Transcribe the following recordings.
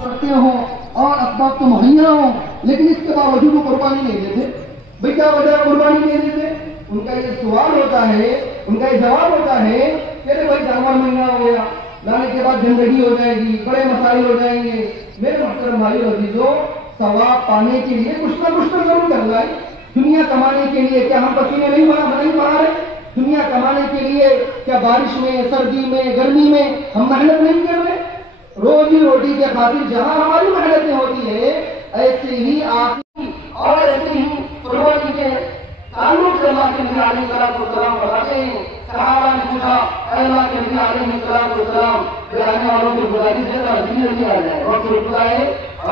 करते हों और असबाब तो मुहैया हों, लेकिन इसके बावजूद वो कुर्बानी नहीं देते। भाई क्या वजह कुर्बानी नहीं देते? उनका ये सवाल होता है, उनका ये जवाब होता है कि अरे भाई जानवर महंगा हो गया, लाने के बाद जिंदगी हो जाएगी, बड़े मसाइल हो जाएंगे। मेरे मुहतरम भाइयों अजीजों, सवाब पाने के लिए कुछ ना कुछ तो जरूर करना है। दुनिया कमाने के लिए क्या हम पसीने नहीं बना रहे? दुनिया कमाने के लिए क्या बारिश में, सर्दी में, गर्मी में हम मेहनत नहीं कर रहे? रोजी रोटी के खातिर जहां हमारी मेहनतें होती है, ऐसे ही आखिरी और ऐसे ही कुर्बानी के ताल्लुक से अल्लाह के नबी अलैहिस्सलाम बताते हैं। सहाबा ने पूछा, अल्लाह के नबी अलैहिस्सलाम आने वालों की गुजारिश है नहीं आ जाए और खुदाए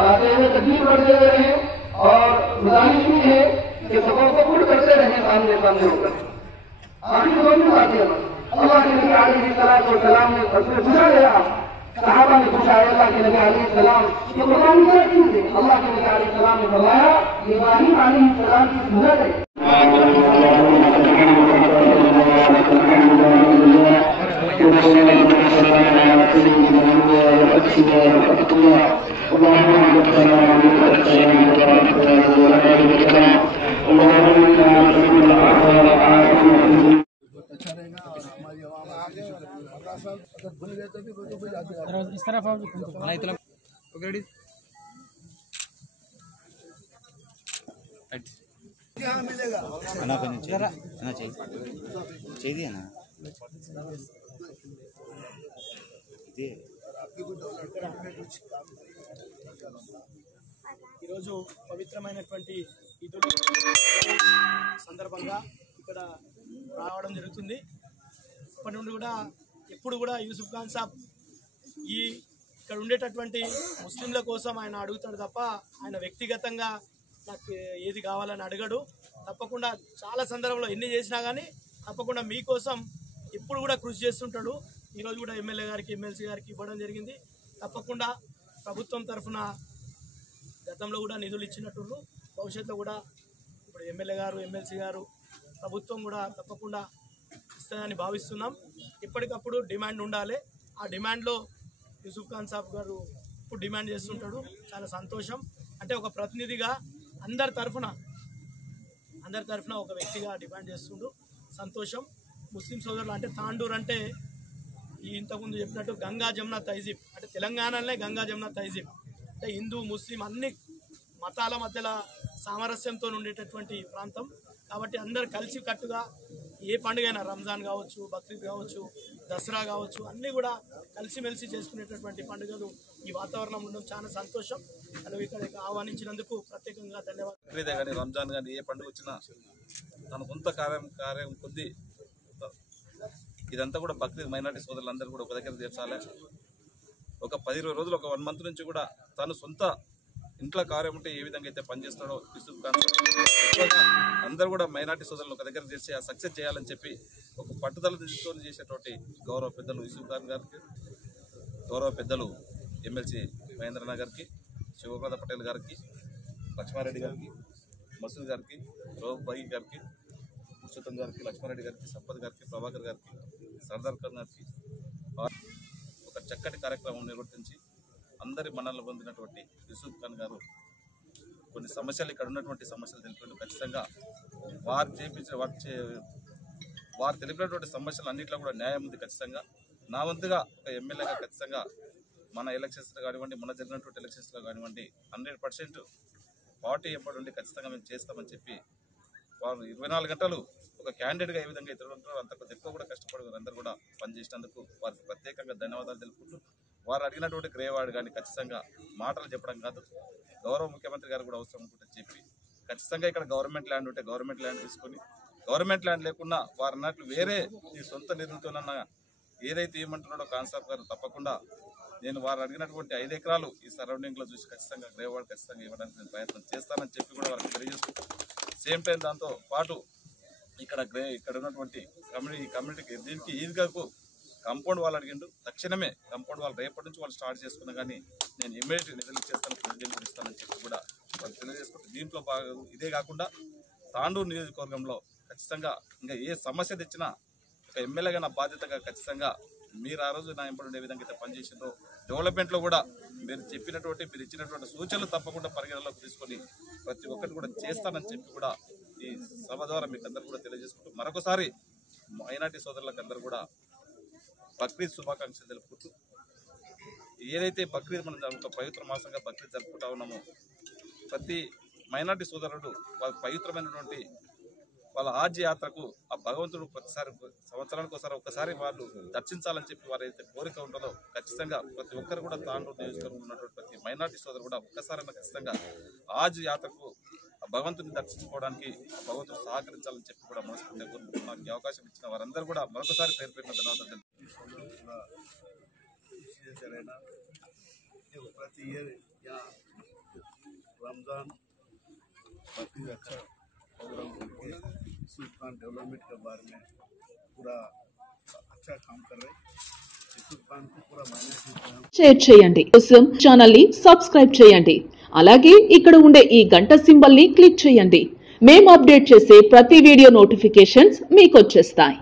आते हुए तकलीफ करते रहे और गुजारिश भी है कि सबों को पुट करते रहे सामने सामने होकर। आखिर दोनों बातें अल्लाह के नबी अलैहिस्सलाम ने पूछा गया, सहाबा ने पूछा अल्लाह के नबी अलैहिस्सलाम ये कुर्बानी क्या चीज है? अल्लाह के नबी अलैहिस्सलाम ने फरमाया इब्राहीम अलैहिस्सलाम की सुन्नत है। अच्छा रहेगा और हमारी आवाम अगर भूल गए तो भी इस तरफ क्या मिलेगा चाहिए ना ఈరోజు పవిత్రమైనటువంటి ఈదుల్ సందర్భంగా ఇక్కడ రావడం జరుగుతుంది. ఇప్పటి నుండి కూడా ఎప్పుడు కూడా యూసుఫ్ ఖాన్ సాబ్ ఇక్కడ ఉండేటటువంటి ముస్లింల కోసం ఆయన అడుగుతాడు తప్ప ఆయన వ్యక్తిగతంగా నాకు ఏది కావాలని అడగడు. తప్పకుండా చాలా సందర్భంలో ఎన్ని చేసినా కానీ తప్పకుండా మీకోసం ఎప్పుడు కూడా కృషి చేస్తుంటాడు. ఈరోజు కూడా ఎమ్మెల్యే గారికి, ఎమ్మెల్సీ గారికి ఇవ్వడం జరిగింది. తప్పకుండా ప్రభుత్వం తరఫున గతంలో కూడా నిధులు ఇచ్చినట్టు భవిష్యత్తులో కూడా ఇప్పుడు ఎమ్మెల్యే గారు, ఎమ్మెల్సీ గారు, ప్రభుత్వం కూడా తప్పకుండా ఇస్తుందని భావిస్తున్నాం. ఎప్పటికప్పుడు డిమాండ్ ఉండాలి. ఆ డిమాండ్లో యూసుఫ్ ఖాన్ సాబ్ గారు ఇప్పుడు డిమాండ్ చేస్తుంటాడు. చాలా సంతోషం. అంటే ఒక ప్రతినిధిగా అందరి తరఫున ఒక వ్యక్తిగా డిమాండ్ చేస్తుండు. సంతోషం. ముస్లిం సోదరులు అంటే తాండూర్ అంటే ఇంతకుముందు చెప్పినట్టు గంగా జమున తహజీబ్ అంటే తెలంగాణలోనే గంగా జమున తహజీబ్ అంటే హిందూ ముస్లిం అన్ని మతాల మధ్యలో సామరస్యంతో ఉండేటటువంటి ప్రాంతం. కాబట్టి అందరు కలిసి కట్టుగా ఏ పండుగ అయినా రంజాన్ కావచ్చు, బక్రీద్ కావచ్చు, దసరా కావచ్చు అన్నీ కూడా కలిసిమెలిసి చేసుకునేటటువంటి పండుగలు ఈ వాతావరణం ఉండడం చాలా సంతోషం. అలాగే ఇక్కడ ఆహ్వానించినందుకు ప్రత్యేకంగా ధన్యవాదాలు. బక్రీద్ కానీ, రంజాన్ కానీ ఏ పండుగ వచ్చినా తన సొంత కార్యం కొద్ది ఇదంతా కూడా బక్రీద్ మైనార్టీ సోదరులందరూ కూడా ఒక దగ్గర చేర్చాలి. ఒక 10-20 రోజులు, ఒక 1 మంత్ నుంచి కూడా తను సొంత ఇంట్లో కార్యం ఉంటే ఏ విధంగా అయితే పనిచేస్తాడో యూసుఫ్ ఖాన్ అందరూ కూడా మైనార్టీ సోదరులు ఒక దగ్గర చేసి సక్సెస్ చేయాలని చెప్పి ఒక పట్టుదల తీసుకొని చేసేటువంటి గౌరవ పెద్దలు యూసుఫ్ ఖాన్ గారికి, గౌరవ పెద్దలు ఎమ్మెల్సీ మహేంద్రనాథ్ గారికి, శివప్రద పటేల్ గారికి, లక్ష్మారెడ్డి గారికి, మసూద్ గారికి, రౌఫ్ భాయ్ గారికి, పురుషోత్తం గారికి, లక్ష్మారెడ్డి గారికి, సంపత్ గారికి, ప్రభాకర్ గారికి, సర్దార్ ఖాన్ గారికి ఒక చక్కటి కార్యక్రమం నిర్వర్తించి అందరి మన్ననలు పొందినటువంటి యూసుఫ్ ఖాన్ గారు కొన్ని సమస్యలు, ఇక్కడ ఉన్నటువంటి సమస్యలు తెలిపారు. ఖచ్చితంగా వారు తెలిపినటువంటి సమస్యలు అన్నింటిలో కూడా న్యాయం ఉంది. ఖచ్చితంగా నా వంతుగా ఒక ఎమ్మెల్యేగా ఖచ్చితంగా మన ఎలక్షన్స్లో కానివ్వండి, మొన్న జరిగినటువంటి ఎలక్షన్స్లో కానివ్వండి 100% పార్టీ ఎంపడి ఉండి ఖచ్చితంగా మేము చేస్తామని చెప్పి వారు 24 గంటలు ఒక క్యాండిడేట్గా ఏ విధంగా ఇతరులు ఉంటారో అంత ఎక్కువ కూడా కష్టపడి వారందరూ కూడా పనిచేసినందుకు వారికి ప్రత్యేకంగా ధన్యవాదాలు తెలుపుకుంటూ, వారు అడిగినటువంటి గ్రేవార్డ్ కానీ ఖచ్చితంగా మాటలు చెప్పడం కాదు, గౌరవ ముఖ్యమంత్రి గారు కూడా అవసరం అనుకుంటే చెప్పి ఖచ్చితంగా ఇక్కడ గవర్నమెంట్ ల్యాండ్ ఉంటే గవర్నమెంట్ ల్యాండ్ తీసుకొని, గవర్నమెంట్ ల్యాండ్ లేకున్నా వారు అన్నట్లు వేరే ఈ సొంత నిధులతోనన్నా ఏదైతే ఏమంటున్నాడో కాన్సాబ్ గారు తప్పకుండా నేను వారు అడిగినటువంటి 5 ఎకరాలు ఈ సరౌండింగ్లో చూసి ఖచ్చితంగా గ్రేవార్డ్ ఖచ్చితంగా ఇవ్వడానికి నేను ప్రయత్నం చేస్తానని చెప్పి కూడా వారికి తెలియజేస్తూ, సేమ్ టైం దాంతో పాటు ఇక్కడ ఉన్నటువంటి కమ్యూనిటీకి దీనికి ఈద్గాకు కాంపౌండ్ వాళ్ళు అడిగిండు. తక్షణమే కాంపౌండ్ వాళ్ళు రేపటి నుంచి వాళ్ళు స్టార్ట్ చేసుకున్నా కానీ నేను ఇమ్మీడియట్ నిధులు ఇచ్చేస్తాను, ప్రొసీజర్ ఇస్తానని చెప్పి కూడా వాళ్ళు తెలియజేసుకుంటే, దీంట్లో ఇదే కాకుండా తాండూరు నియోజకవర్గంలో ఖచ్చితంగా ఇంకా ఏ సమస్య తెచ్చినా ఒక ఎమ్మెల్యేగా నా బాధ్యతగా ఖచ్చితంగా మీరు ఆ రోజు నా ఎంపీ ఉండే విధంగా అయితే పనిచేసిందో డెవలప్మెంట్లో కూడా మీరు ఇచ్చినటువంటి సూచనలు తప్పకుండా పరిగణలోకి తీసుకొని ప్రతి ఒక్కటి కూడా చేస్తానని చెప్పి కూడా ఈ సభ ద్వారా మీకు అందరూ కూడా తెలియజేసుకుంటూ మరొకసారి మైనార్టీ సోదరులకు అందరూ కూడా బక్రీద్ శుభాకాంక్షలు తెలుపుకుంటూ ఏదైతే బక్రీద్ మనం ఒక పవిత్ర మాసంగా బక్రీద్ జరుపుకుంటా ఉన్నామో ప్రతి మైనార్టీ సోదరుడు వాళ్ళ పవిత్రమైనటువంటి వాళ్ళ ఆర్జ యాత్రకు ఆ భగవంతుడు ప్రతిసారి సంవత్సరానికి ఒకసారి వాళ్ళు దర్శించాలని చెప్పి వారైతే కోరిక ఉంటుందో ఖచ్చితంగా ప్రతి ఒక్కరు కూడా తాండూరు నియోజకవర్గంలో ఉన్నటువంటి ప్రతి మైనార్టీ సోదరు కూడా ఒక్కసారైనా ఖచ్చితంగా ఆర్జ యాత్రకు ఆ భగవంతుని దర్శించుకోవడానికి ఆ భగవంతుడు సహకరించాలని చెప్పి కూడా మనసుకుంటే కోరుకుంటున్నాను. ఈ అవకాశం ఇచ్చిన వారందరూ కూడా మరొకసారి పేరు పెట్టిన ధన్యవాదాలు. प्रति ईयर यहाँ रमज़ान बकरीद अच्छा प्रोग्राम करके यूसुफ खान डेवलपमेंट के बारे में पूरा अच्छा काम कर रहे हैं. यूसुफ खान को पूरा मायने షేర్ చేయండి. కోసం ఛానల్ ని సబ్స్క్రైబ్ చేయండి. అలాగే ఇక్కడ ఉండే ఈ గంట సింబల్ ని క్లిక్ చేయండి. మేము అప్డేట్ చేసే ప్రతి వీడియో నోటిఫికేషన్స్ మీకు వచ్చేస్తాయి.